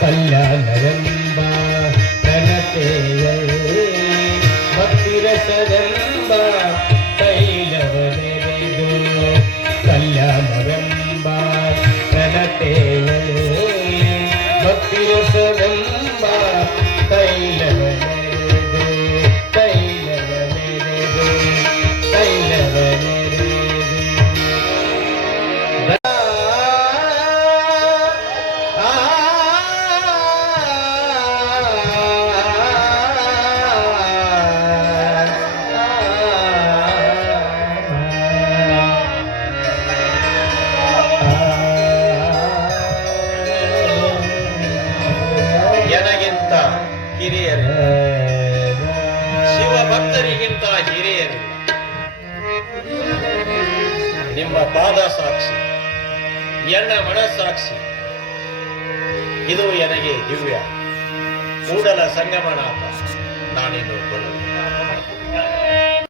కళ్యాణరంబ ప్రణతే భక్తిరసరంబ తైలవరెదు కళ్యాణరంబ ప్రణతే భక్తిరసరంబ తైల ಹಿರಿಯರು. ಶಿವಭಕ್ತರಿಗಿಂತ ಹಿರಿಯರು. ನಿಮ್ಮ ಪಾದ ಸಾಕ್ಷಿ, ಎಣ್ಣ ಸಾಕ್ಷಿ. ಇದು ನನಗೆ ದಿವ್ಯ. ಕೂಡಲ ಸಂಗಮನಾಥ, ನಾನಿನ್ನು ಬರುವೆ.